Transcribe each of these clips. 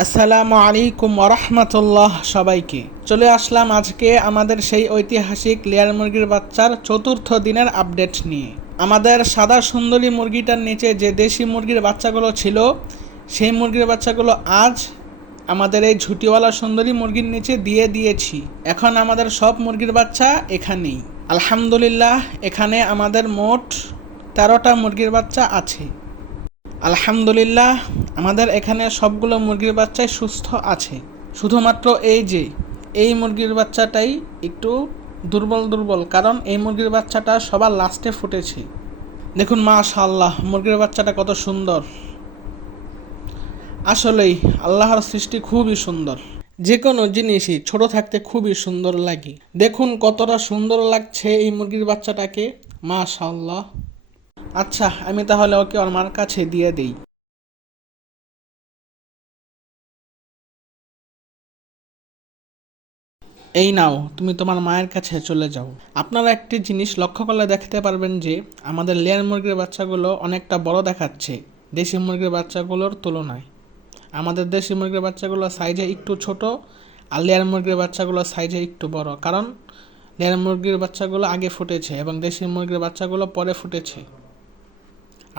আসসালামু আলাইকুম ওরহমতুল্লাহ। সবাইকে চলে আসলাম আজকে আমাদের সেই ঐতিহাসিক লেয়ার মুরগির বাচ্চার চতুর্থ দিনের আপডেট নিয়ে। আমাদের সাদা সুন্দরী মুরগিটার নিচে যে দেশি মুরগির বাচ্চাগুলো ছিল, সেই মুরগির বাচ্চাগুলো আজ আমাদের এই ঝুটিওয়ালা সুন্দরী মুরগির নিচে দিয়ে দিয়েছি। এখন আমাদের সব মুরগির বাচ্চা এখানেই। আলহামদুলিল্লাহ, এখানে আমাদের মোট 13টা মুরগির বাচ্চা আছে। আলহামদুলিল্লাহ, আমাদের এখানে সবগুলো মুরগির বাচ্চাই সুস্থ আছে। শুধুমাত্র এই মুরগির বাচ্চাটাই একটু দুর্বল দুর্বল, কারণ এই মুরগির বাচ্চাটা সবার লাস্টে ফুটেছে। দেখুন, মাশাআল্লাহ, মুরগির বাচ্চাটা কত সুন্দর। আসলেই আল্লাহর সৃষ্টি খুবই সুন্দর। যে কোনো জিনিসই ছোট থাকতে খুবই সুন্দর লাগে। দেখুন কতটা সুন্দর লাগছে এই মুরগির বাচ্চাটাকে, মাশাআল্লাহ। আচ্ছা, আমি তাহলে ওকে ওর মার কাছে দিয়ে দেই। এই নাও, তুমি তোমার মায়ের কাছে চলে যাও। আপনারা একটি জিনিস লক্ষ্য করলে দেখতে পারবেন যে আমাদের লেয়ার মুরগির বাচ্চাগুলো অনেকটা বড় দেখাচ্ছে দেশি মুরগির বাচ্চাগুলোর তুলনায়। আমাদের দেশি মুরগির বাচ্চাগুলো সাইজে একটু ছোট, আর লেয়ার মুরগির বাচ্চাগুলো সাইজে একটু বড়, কারণ লেয়ার মুরগির বাচ্চাগুলো আগে ফুটেছে এবং দেশি মুরগির বাচ্চাগুলো পরে ফুটেছে।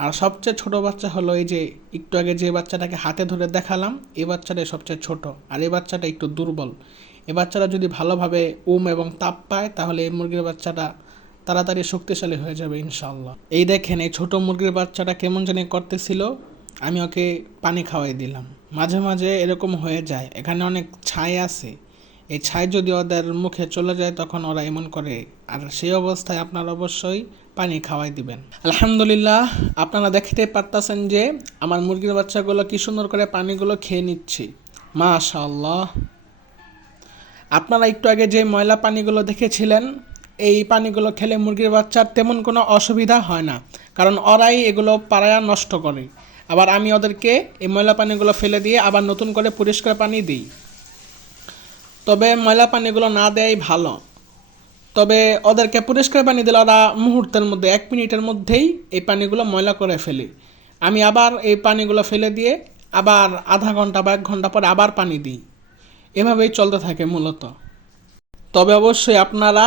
আর সবচেয়ে ছোট বাচ্চা হলো এই যে একটু আগে যে বাচ্চাটাকে হাতে ধরে দেখালাম, এই বাচ্চাটাই সবচেয়ে ছোট, আর এই বাচ্চাটা একটু দুর্বল। এই বাচ্চাটা যদি ভালোভাবে এবং তাপ পায়, তাহলে এই মুরগির বাচ্চাটা তাড়াতাড়ি শক্তিশালী হয়ে যাবে ইনশাআল্লাহ। এই দেখেন, এই ছোট মুরগির বাচ্চাটা কেমন জানি করতেছিল, আমি ওকে পানি খাওয়াই দিলাম। মাঝে মাঝে এরকম হয়ে যায়, এখানে অনেক ছাই আছে, এই ছাই যদি ওদের মুখে চলে যায় তখন ওরা এমন করে, আর সেই অবস্থায় আপনারা অবশ্যই পানি খাওয়াই দিবেন। আলহামদুলিল্লাহ, আপনারা দেখতে পারতেছেন যে আমার মুরগির বাচ্চাগুলো কি সুন্দর করে পানিগুলো খেয়ে নিচ্ছে, মাশাআল্লাহ। আপনারা একটু আগে যে ময়লা পানিগুলো দেখেছিলেন, এই পানিগুলো খেলে মুরগির বাচ্চার তেমন কোনো অসুবিধা হয় না, কারণ ওরাই এগুলো পাড়ায়া নষ্ট করে। আবার আমি ওদেরকে এই ময়লা পানিগুলো ফেলে দিয়ে আবার নতুন করে পরিষ্কার পানি দিই। তবে ময়লা পানিগুলো না দেয়াই ভালো। তবে ওদেরকে পরিষ্কার পানি দিলে ওরা মুহূর্তের মধ্যে 1 মিনিটের মধ্যেই এই পানিগুলো ময়লা করে ফেলে। আমি আবার এই পানিগুলো ফেলে দিয়ে আবার আধা ঘন্টা বা 1 ঘন্টা পরে আবার পানি দিই। এভাবেই চলতে থাকে মূলত। তবে অবশ্যই আপনারা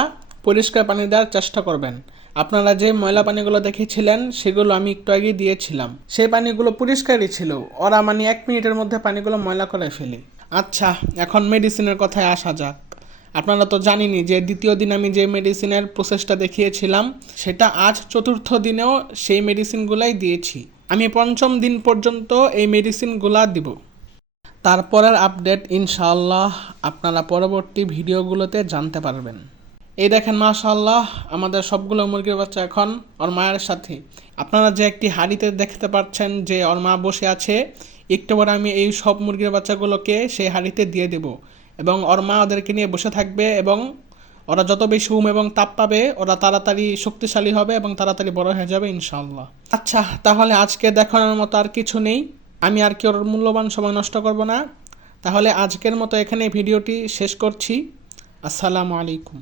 পরিষ্কার পানি দেওয়ার চেষ্টা করবেন। আপনারা যে ময়লা পানিগুলো দেখেছিলেন সেগুলো আমি একটু আগেই দিয়েছিলাম, সেই পানিগুলো পরিষ্কারই ছিল। ওরা 1 মিনিটের মধ্যে পানিগুলো ময়লা করে ফেলে। আচ্ছা, এখন মেডিসিনের কথায় আসা যাক। আপনারা তো জানেনই যে দ্বিতীয় দিন আমি যে মেডিসিনের প্রসেসটা দেখিয়েছিলাম, সেটা আজ চতুর্থ দিনেও সেই মেডিসিনগুলাই দিয়েছি। আমি 5ম দিন পর্যন্ত এই মেডিসিনগুলা দিব। তারপরের আপডেট ইনশাআল্লাহ আপনারা পরবর্তী ভিডিওগুলোতে জানতে পারবেন। এই দেখেন, মাশাআল্লাহ, আমাদের সবগুলো মুরগির বাচ্চা এখন ওর মায়ের সাথে। আপনারা যে একটি হাঁড়িতে দেখতে পাচ্ছেন যে ওর মা বসে আছে, একটু পরে আমি এই সব মুরগির বাচ্চাগুলোকে সেই হাঁড়িতে দিয়ে দেব এবং ওর মা ওদেরকে নিয়ে বসে থাকবে, এবং ওরা যত বেশি এবং তাপ পাবে ওরা তাড়াতাড়ি শক্তিশালী হবে এবং তাড়াতাড়ি বড় হয়ে যাবে ইনশাআল্লাহ। আচ্ছা, তাহলে আজকে দেখানোর মতো আর কিছু নেই। আমি আর কি ওর মূল্যবান সময় নষ্ট করব না। তাহলে আজকের মতো এখানে ভিডিওটি শেষ করছি। আসসালামু আলাইকুম।